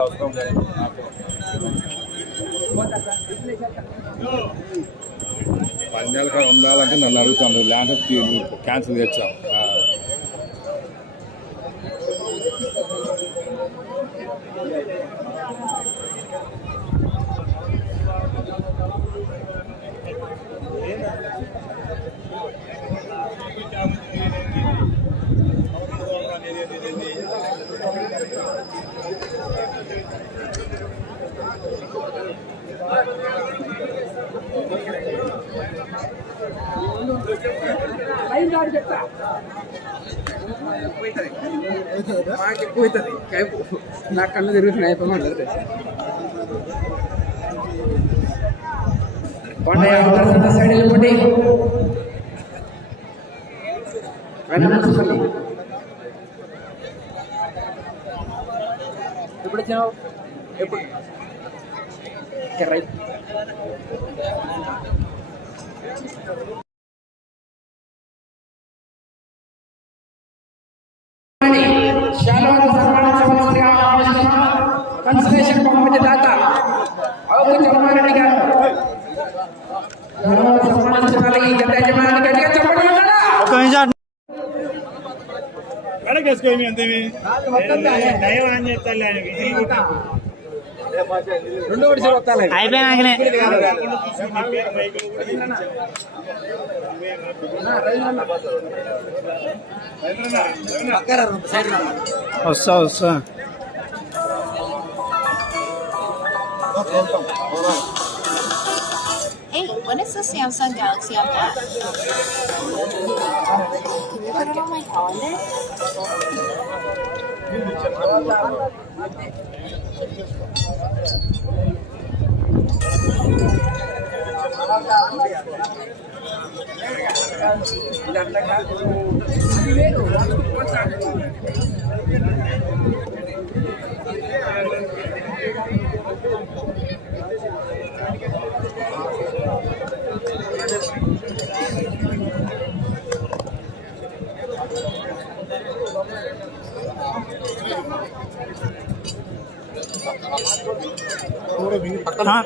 అవసరం లేదు ఉండాలంటే నన్ను అడుగుతాను ల్యాండ్ క్యాన్సిల్ చేస్తాను మాకు ఎక్కువ అవుతుంది నా కళ్ళు తిరుగుతున్నాయి అయిపోమంటారు కొండ యాభై సైడ్ వెళ్ళిపోండి. ఎప్పుడు వచ్చినావు? ఎప్పుడు? రైట్ ఈ గత గట్టిగా చెప్పండి ఒక నిమిషం వెనకేసుకోమి అంతేమి అని చెప్తాను అయిపోయినాకనే వస్తా వస్తా. When is the Samsung Galaxy update? Can you put it on my calendar? ఆ,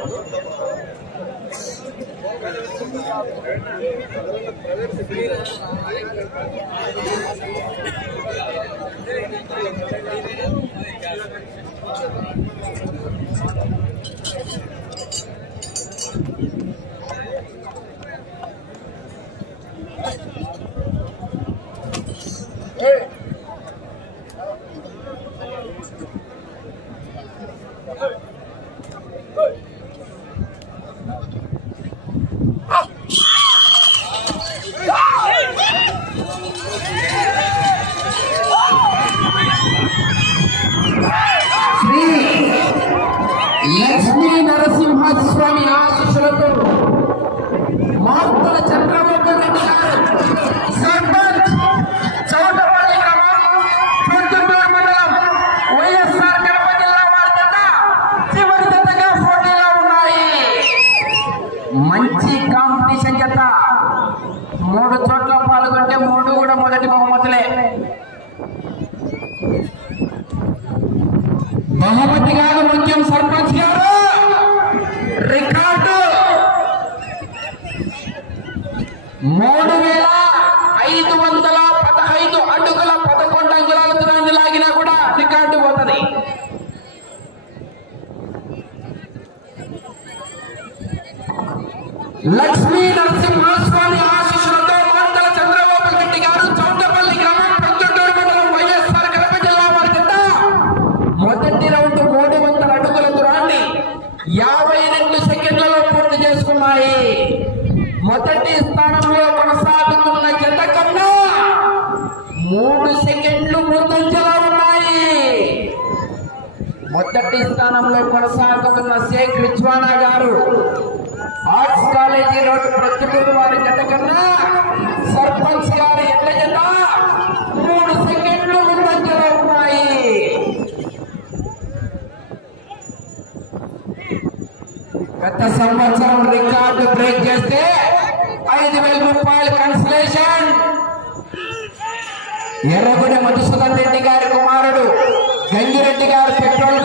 శ్రీ లక్ష్మీ నరసింహస్వామి ఆశీస్సులతో మార్తల చంద్రబాబు రెడ్డి గారు సర్పంచ్ చౌటపల్లి గ్రామం ప్రొద్దుటూరు మండలం వైఎస్ఆర్ కడప జిల్లా వారి జత చివరి జతగా పోటీలో ఉన్నాయి మంచి కాంపిటీషన్ జత మూడు చోట్ల పాల్గొంటే మూడు కూడా మొదటి బహుమతులే బహుమతి గారు ముఖ్యం సర్పంచ్ గారు రికార్డు మూడు వేల ఐదు వందల పదహైదు అడుగుల పదకొండు అంగుళాల దూరాన్ని లాగినా కూడా రికార్డు పోతుంది లక్ష్మీ నరసింహస్వామి ఆశీస్సులతో మండల చంద్రబాబు రెడ్డి గారు చౌటపల్లి గ్రామం ప్రొద్దుటూరు మండలం వైఎస్ఆర్ కడప జిల్లా వారి కింద మొదటి రౌండ్ మూడు వందల అడుగుల దూరాన్ని యాభై రెండు సెకండ్లలో పూర్తి చేసుకున్నాయి. మొదటి స్థానంలో కొనసాగుతున్న జత కన్నా మూడు సెకండ్లు ముందంజలో ఉన్నాయి. మొదటి స్థానంలో కొనసాగుతున్న షేక్ రిజ్వానా గారు ఆర్ట్స్ కాలేజీ రోడ్డు ప్రతిపూర్ వారి జత కన్నా సర్పంచ్ గారి ఎట్ల జత? మూడు సెకండ్లు ముందంజలో ఉన్నాయి. గత సంవత్సరం రికార్డు బ్రేక్ చేస్తే ఐదు వేల రూపాయల కన్సలేషన్ ఎర్రగొండ మధుసూదన్ రెడ్డి గారి కుమారుడు గంగిరెడ్డి గారు పెట్రోల్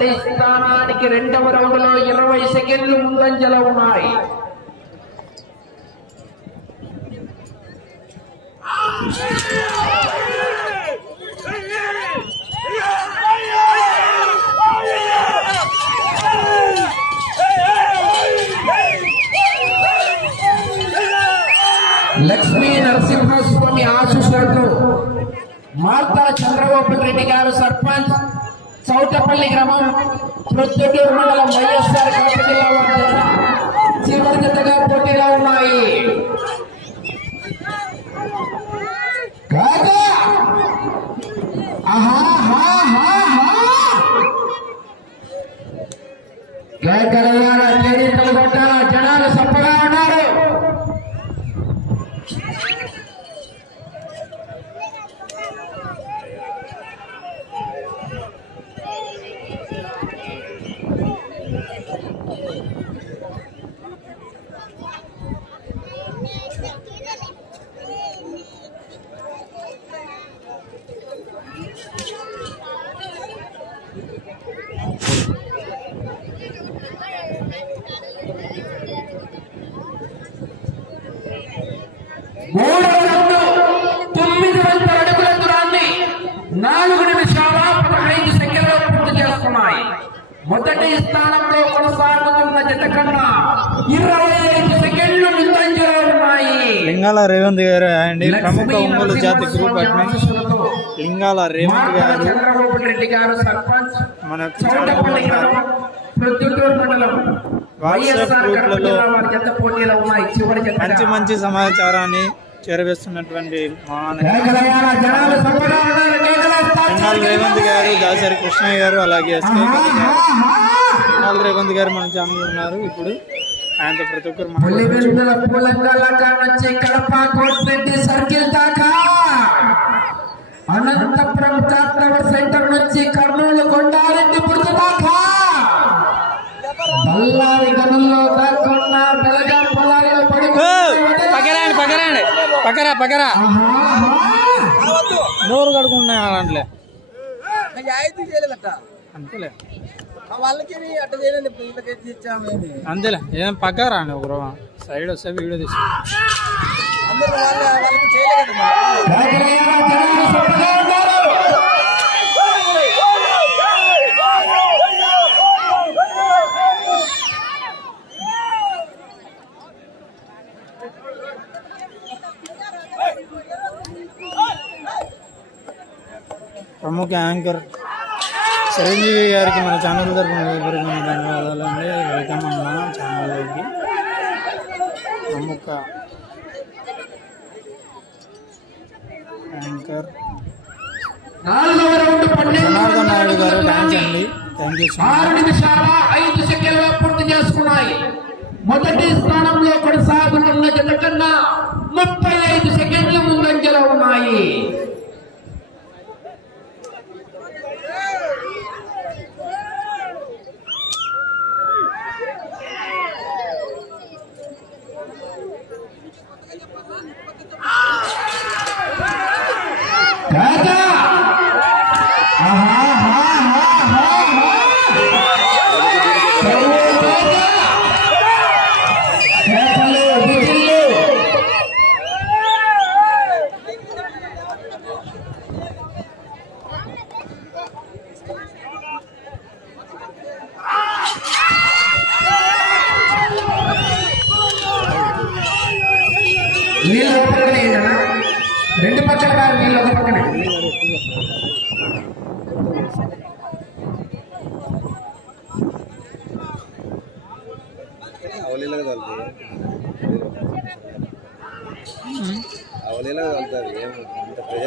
మొదటి స్థానానికి రెండవ రౌండ్లో ఇరవై సెకండ్లు ముందంజలో ఉన్నాయి. లక్ష్మీ నరసింహస్వామి ఆశీస్సులతో మార్తా చంద్రబాబు రెడ్డి గారు సర్పంచ్ చౌటపల్లి గ్రామం ప్రొద్దుటూరు మండలం వైఎస్ఆర్ కడప జిల్లా పోటీగా ఉన్నాయి. జనాలు సంప ఉన్నారు మూడు రౌండ్లు తొమ్మిది వందల అడుగుల దూరాన్ని నాలుగు నిమిషాల పదహైదు సెకండ్లు పూర్తి చేస్తున్నాయి మొదటి స్థానంలో కొనసాగుతున్న జత కన్నా ఇరవై ఐదు సెకండ్లు ముందంజలో ఉన్నాయి. లింగాల రేవంత్ గారు అండి ప్రముఖ ఒంగోలు జాతి గ్రూప్ లింగాల రేవంత్ గారు. రెడ్డి గారు సర్పంచ్. వైఎస్ఆర్ కడప గ్రూపులలో మంచి మంచి సమాచారాన్ని చేరవేస్తున్నటువంటి మహాన్ లింగాల రేవంత్ గారు దాసరి కృష్ణయ్య గారు అలాగే ఎస్కే గారు రేవంత్ గారు మన ఛానల్ ఉన్నారు ఇప్పుడు. ఆయనతో ప్రతి ఒక్కరు నుంచి కడప కోట్రెడ్డి సర్కిల్ దాకా. అనంతపురం కార్నవర్ సెంటర్ నుంచి కర్నూలు కొండారెడ్డి బుర్జ దాకా. బళ్ళారి గనుల్లో దాక్కున్న బెలగాం పొలాల్లో పక్కరా పక్కరా. నోరు కడుకున్నాయి అలాంటిలే అంతేలే. ఆ వాళ్ళకి అట్ట చేయలేదు ఇచ్చామేమి అంతేలే. ఏం పక్కరా అండి ఒక సైడ్ వస్తే వీడియో తీసి అందరు వాళ్ళ వాళ్ళకి చేయలేదు కదా మరి. కేకలయ్యారా, జనాలు సప్పగా ఉన్నారు. ప్రముఖ యాంకర్ చిరంజీవి గారికి మన ఛానల్ తరఫున హృదయపూర్వకమైన ధన్యవాదాలు అండి వెల్కమ్ అన్న ఛానల్లోకి. ప్రముఖ యాంకర్ జనార్దన్ నాయుడు గారు థ్యాంక్స్ అండి. థ్యాంక్ యూ ఆరు నిమిషాల ఐదు సెకండ్ల పూర్తి చేసుకున్నాయి. మొదటి స్థానంలో కొనసాగుతున్న జత కన్నా ముప్పై ఐదు సెకండ్లు ముందంజలో ఉన్నాయి. 가자!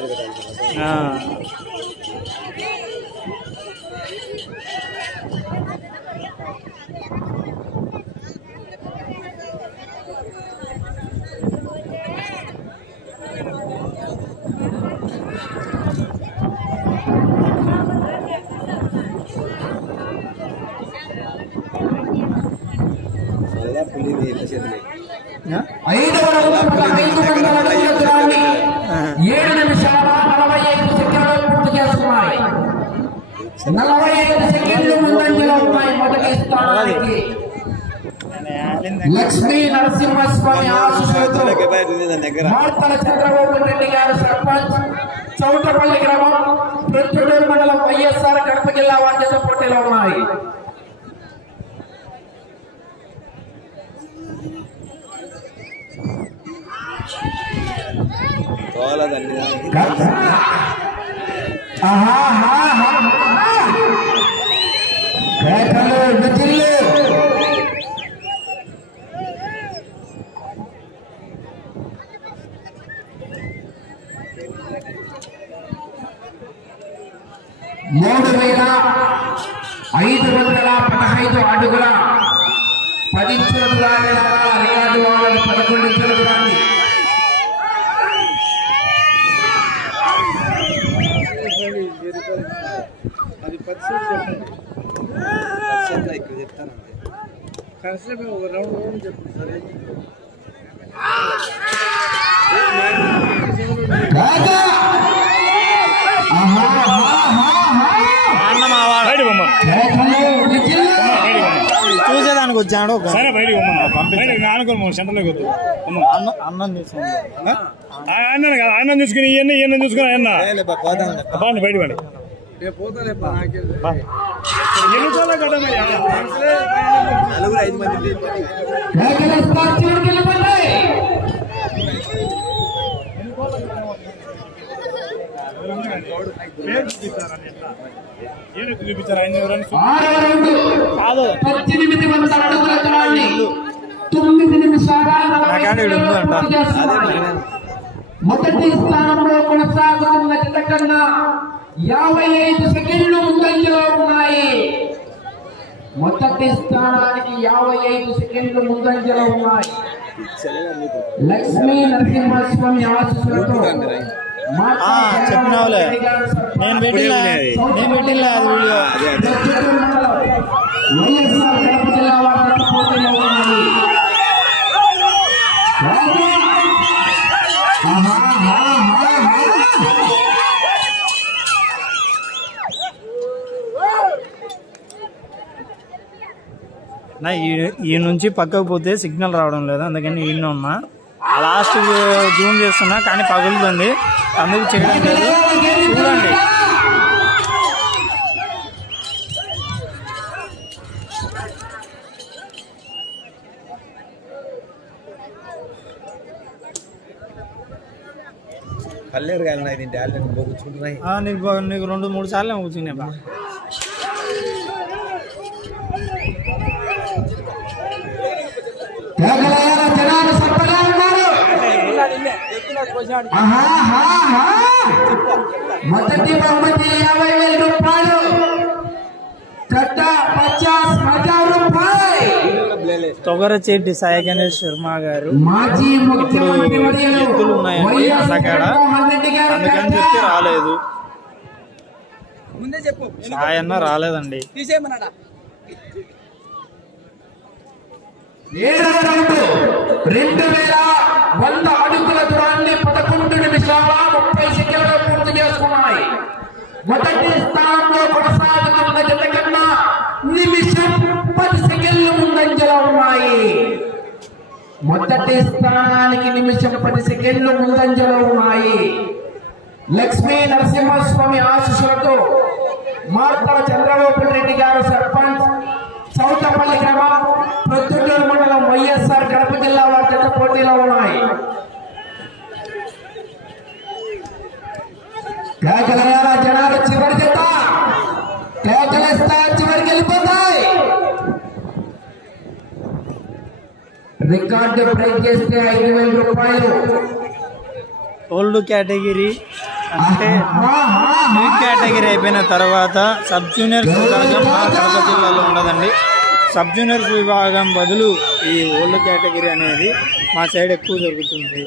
అంత ప్రెజర్గా తగులుతుంది ఆ, చాలా నలభై ఐదు సెకండ్లు ముందంజలో ఉన్నాయి మొదటి స్థానానికి లక్ష్మీ నరసింహస్వామి ఆశీస్సులతో మార్తల చంద్రబాబు రెడ్డి గారు సర్పంచ్. చౌటపల్లి గ్రామం ప్రొద్దుటూరు మండలం వైఎస్ఆర్ కడప జిల్లా బాధ్యత పోటీలో ఉన్నాయి. తోలదండి కేకలు విజిల్లు మూడు వేల ఐదు వందల పదహైదు అడుగుల పది ఇంచుల రికార్డు వాళ్ళని పదకొండు ఇంచుల దూరాన్ని అది పది సీట్లు చెప్పండి ఇక్కడ చెప్తాను అంతే కాసేపు ఒక రౌండ్ రౌండ్ చెప్పండి సరే. చూసేదానికి వచ్చాడు సరే బయట బొమ్మ బయట ఆనుకోను సెంటర్లోకి వద్దు. అన్న అన్నం తీసుకుంది అన్న కాదు అన్నం చూసుకుని ఇవన్నీ ఇవన్నీ చూసుకుని. బాగుంది బయట పడి రేపు పోతాలే బా, నాకేం లేదు. ఎన్నిసార్లు కట్టమయ్యా నలుగురు ఐదు మంది పద్దెనిమిది వందల అడుగుల దూరాన్ని తొమ్మిది నిమిషాల. మొదటి స్థానంలో కొనసాగుతున్న జత కన్నా యాభై ఐదు సెకండ్లు ముందంజలో ఉన్నాయి. మొదటి స్థానానికి యాభై ఐదు సెకండ్లు ముందంజలో ఉన్నాయి. లక్ష్మీ నరసింహస్వామి ఆశీస్సులతో చెప్పినావులే. నేను పెట్టిన నేను పెట్టిన వీడియో? వైఎస్ఆర్ కడప జిల్లా వారి పోటీలో ఉన్నది ఆహా, ఆహా, ఆహా. నా ఈ నుంచి పక్కకు పోతే సిగ్నల్ రావడం లేదు అందుకని ఈయన ఉన్నా. లాస్ట్ జూమ్ చేస్తున్నా కానీ పగులుతుంది. అందుకు చేయడం లేదు. చూడండి. నాకు నీకు రెండు మూడు సార్లు కూర్చున్నాయి బా కేకలయ్యారా జనాలు సప్పగా ఉన్నారు. మొదటి బహుమతి యాభై వేల రూపాయలు. పచాస్ హజార్ రూపాయలు తొగర చెట్టి సాయి గణేష్ శర్మ గారు. మాజీ ముఖ్యమంత్రి ఎత్తులు ఉన్నాయండి గారి అందుకని. చెప్పి రాలేదు. ముందే చెప్పు. సాయి అన్న రాలేదండి. తీసేయమన్నాడా? ఏడవ రౌండ్ రెండు వేల వంద అడుగుల దూరాన్ని పదకొండు నిమిషాల ముప్పై సెకండ్లు పూర్తి చేసుకున్నాయి. మొదటి స్థానంలో కొనసాగుతున్న జత కన్నా నిమిషం పది సెకండ్లు ముందంజలో ఉన్నాయి. మొదటి స్థానానికి నిమిషం పది సెకండ్లు ముందంజలో ఉన్నాయి. లక్ష్మీ నరసింహస్వామి ఆశీస్సులతో మార్తల చంద్రబాబు రెడ్డి గారు సర్పంచ్ సౌతపల్లి గ్రామం ప్రొద్దుటూరు మండలం వైఎస్ఆర్ కడప జిల్లా వారి పోటీలో ఉన్నాయి. కేకలయాల జనాలు చివరి జత. కేకలేస్తా చివరికి వెళ్ళిపోతాయి. రికార్డు బ్రేక్ చేస్తే ఐదు వేల రూపాయలు. ఓల్డ్ కేటగిరీ అంటే ఈ కేటగిరీ అయిపోయిన తర్వాత సబ్ జూనియర్స్ విభాగం మా కడప జిల్లాలో ఉండదండి. సబ్ జూనియర్స్ విభాగం బదులు ఈ ఓల్డ్ కేటగిరీ అనేది మా సైడ్ ఎక్కువ జరుగుతుంది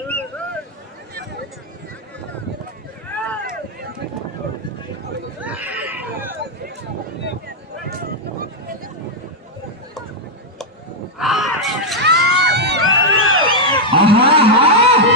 కేకలు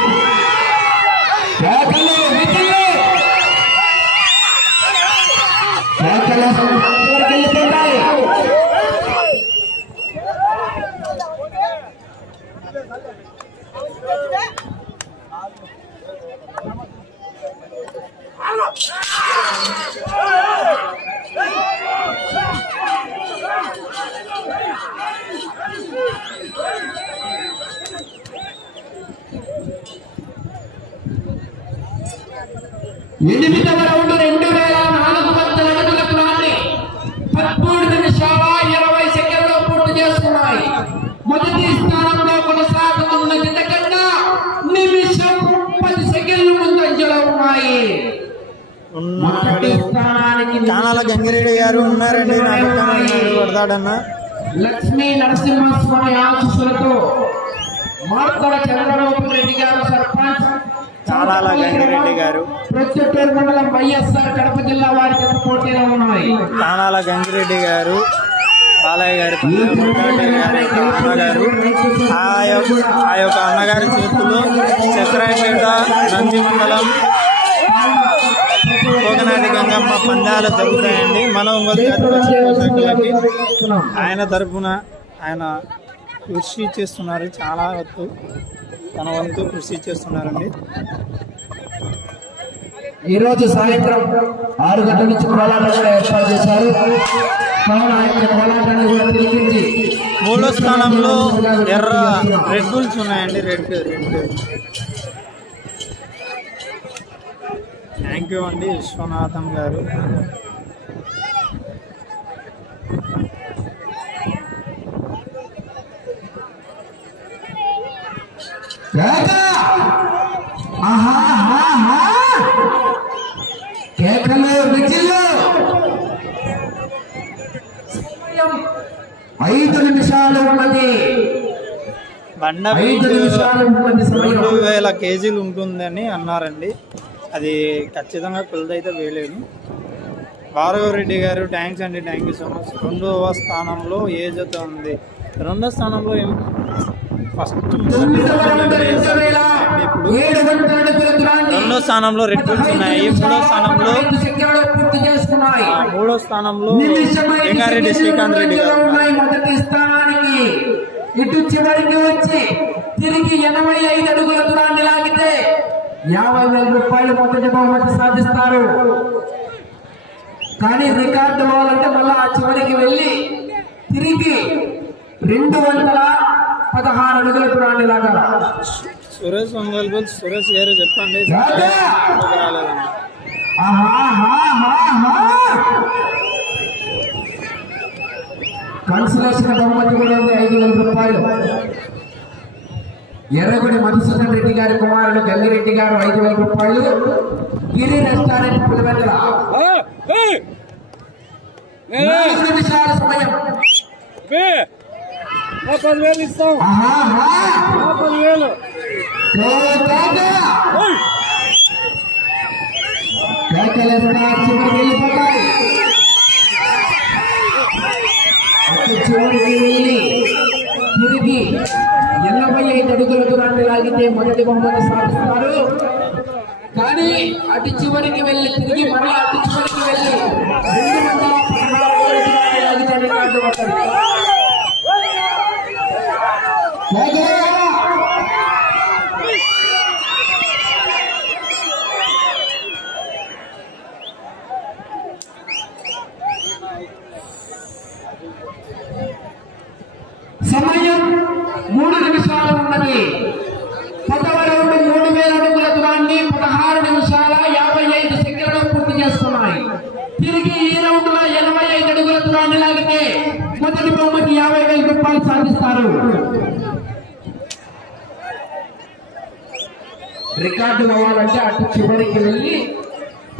ఎనిమిదవ రౌండ్ రెండు కానాల గంగిరెడ్డి గారు ఉన్నారండి. కొడతాడన్న లక్ష్మీ నరసింహస్వామి ఆశీస్సులతో మార్తల చంద్రబాబు రెడ్డి గారు సర్పంచ్. కానాల గంగిరెడ్డి గారు. ప్రొద్దుటూరు మండలం వైఎస్ఆర్ కడప జిల్లా వారి పోటీలో ఉన్నాయి. కానాల గంగిరెడ్డి గారు బాలయ్య గారి పక్కన కొడతాడు గారి యొక్క అన్నగారు ఆ యొక్క అన్నగారి చేతుల్లో చక్రాయపేట నందిమండలం కోకనాటి గంగమ్మ పందాలు జరుగుతాయండి. మన జాతి ఆయన తరపున ఆయన కృషి చేస్తున్నారు. చాలా వరకు తన వంతు కృషి చేస్తున్నారండి. ఈ రోజు సాయంత్రం ఆరు గంటల నుంచి ఏర్పాటు చేశారు. కావున ఆ యొక్క కోలాటాన్ని కూడా తిరిగించి మూడో స్థానంలో ఎర్ర రెడ్ బుల్స్ ఉన్నాయండి. రెడ్ రెడ్ థ్యాంక్ యూ అండి విశ్వనాథం గారు. కేక! ఆహా, ఆహా, ఆహా! కేకలు విజిల్లు సమయం ఐదు నిమిషాలు ఉన్నది. బండ ఐదు వెయిట్ నిమిషాలు ఉన్నది సమయం. రెండు వేల కేజీలు ఉంటుందని అన్నారండి. అది ఖచ్చితంగా కులదైతే వేయలేను భార్గవ రెడ్డి గారు థ్యాంక్స్ అండి థ్యాంక్ యూ సో మచ్. రెండవ స్థానంలో ఏ జత ఉంది? రెండో స్థానంలో ఏం? ఫస్ట్ రెండో స్థానంలో రెడ్ బుల్స్ ఉన్నాయి. మూడో స్థానంలో మూడో స్థానంలో రంగారెడ్డి శ్రీకాంత్ రెడ్డి గారు మొదటి స్థానానికి ఇటు చివరికి వచ్చి తిరిగి ఎనభై ఐదు అడుగుల దూరాన్ని లాగితే యాభై వేల రూపాయలు మొదటి బహుమతి సాధిస్తారు. కానీ రికార్డు అవ్వాలంటే మళ్ళా ఆ చివరికి వెళ్ళి తిరిగి రెండు వందల పదహారు అడుగుల దూరాన్ని లాగాల. సురేష్ బుల్స్ సురేష్ గారు చెప్పండి. కన్సలేషన్ బహుమతి కూడా ఉంది ఐదు వేల రూపాయలు. ఎర్రగుడి మధుసూదన్ రెడ్డి గారి కుమారుడు గంగిరెడ్డి గారు ఐదు వేల రూపాయలు. గిరి రెస్టారెంట్ పులివెందుల నాలుగు నిమిషాల సమయం. పదివేలు ఇస్తాం. ఆహాహా! పదివేలు కేక! కేకలేస్తా చివరికి వెళ్ళిపోతాయి అటు చివరికి వెళ్ళి తిరిగి ఎనభై ఐదు దూరాన్ని లాగితే మొదటి బహుమతి సాధిస్తారు. కానీ అటు చివరికి వెళ్ళి తిరిగి మళ్ళీ అటు చివరికి వెళ్ళి రెండు వందల పదహారు లాగితే రికార్డు అవుతుంది కేక! సమయం మూడు నిమిషాలు ఉన్నది పదవ రౌండ్ మూడు వేల అడుగుల దూరాన్ని పదహారు నిమిషాల యాభై ఐదు సెకండ్లు పూర్తి చేస్తున్నాయి తిరిగి ఈ రౌండ్లో ఎనభై ఐదు అడుగుల దూరాన్ని లాగితే మొదటి బహుమతి యాభై వేల రూపాయలు సాధిస్తారు. రికార్డు అవ్వాలంటే అటు చివరికి వెళ్ళి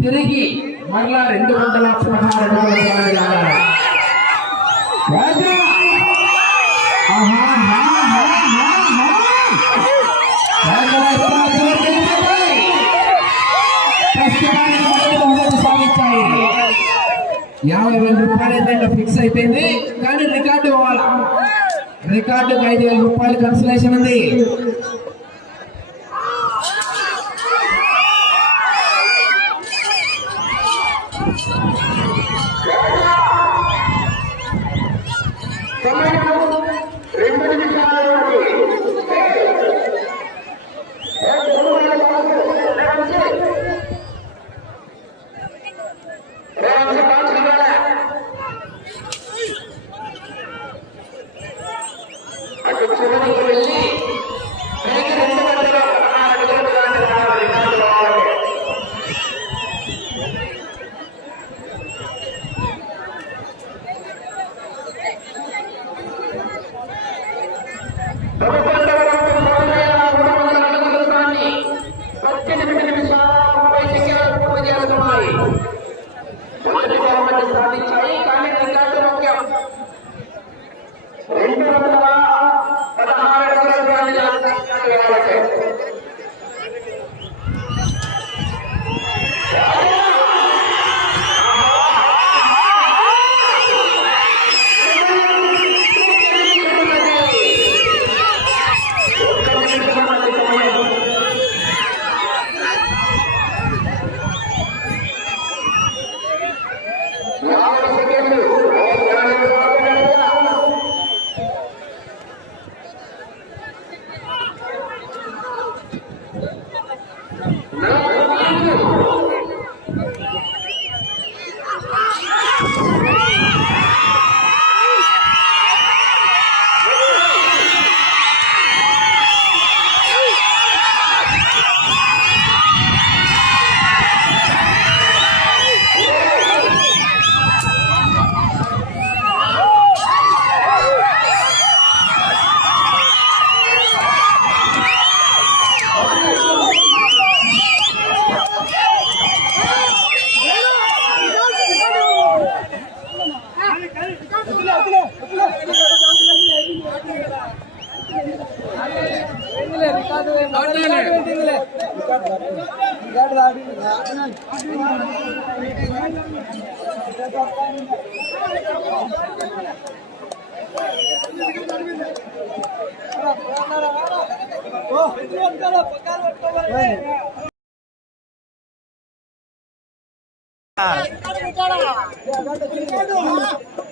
తిరిగి మరలా రెండు వందల పదహారు అడుగుల దూరాన్ని లాగాలి. యాభై వేల రూపాయలు ఏంటంటే ఫిక్స్ అయిపోయింది. కానీ రికార్డు పోవాలా రికార్డుకి ఐదు వేల రూపాయలు కన్సలేషన్ ఉంది.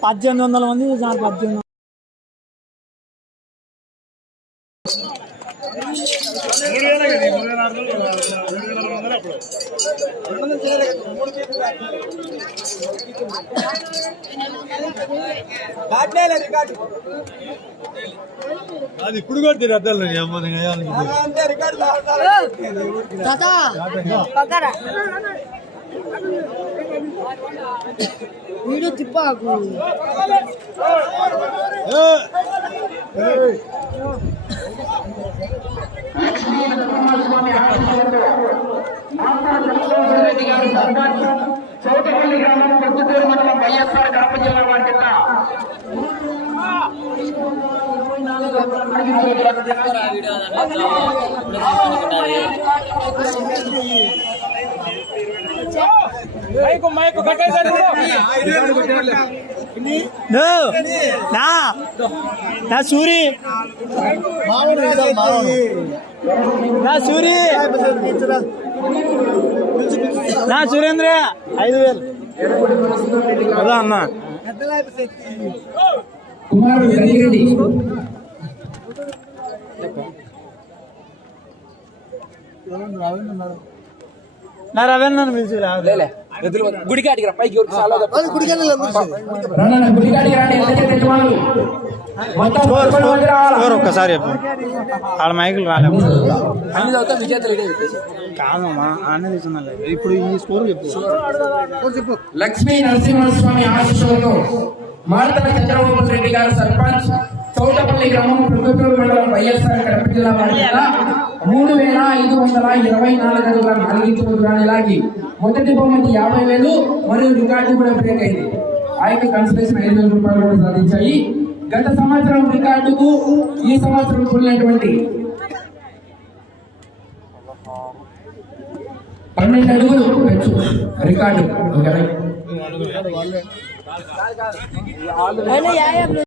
పద్దెనిమిది వందల మంది మూడు పద్దెనిమిది దాటలేదు రికార్డు అది ఇప్పుడు కూడా తిరగద్దాలు అంతే రికార్డు దాటాలి వీడియో తిప్పాకు. చౌటపల్లి గ్రామం పొద్దుటూరు మండలం వైఎస్ఆర్ కడప జిల్లా వారి నా నా సూరి. నా సూరి. నా సురేంద్ర ఐదు వేలు. అదా అన్న. గంగిరెడ్డి నా నన్ను పిలిచి గుడికాడికి రా. పైకి రండి గుడికాడికి ఒక్కసారి చెప్పు. ఆడ మైకులు రాలేము అన్ని చదువుతా విజేతలు. కాదమ్మా తీసుకున్నా ఇప్పుడు ఈ స్కోర్ చెప్పు. లక్ష్మీ నరసింహస్వామి ఆశీస్సులతో మాడతల చంద్రబాబు రెడ్డి గారు సర్పంచ్ చౌటపల్లి గ్రామం మండలం వైఎస్ఆర్ కడప జిల్లా వారి మూడు వేల ఐదు వందల ఇరవై నాలుగు అడుగుల నాలుగించుల లాగి మొదటి బహుమతి యాభై వేలు మరియు రికార్డు కూడా బ్రేక్ అయింది. ఆ యొక్క కన్సలేషన్ ఐదు వేల రూపాయలు కూడా సాధించాయి. గత సంవత్సరం రికార్డుకు ఈ సంవత్సరం కూడినటువంటి పన్నెండు అడుగులు పెంచు రికార్డు ఓకేనా?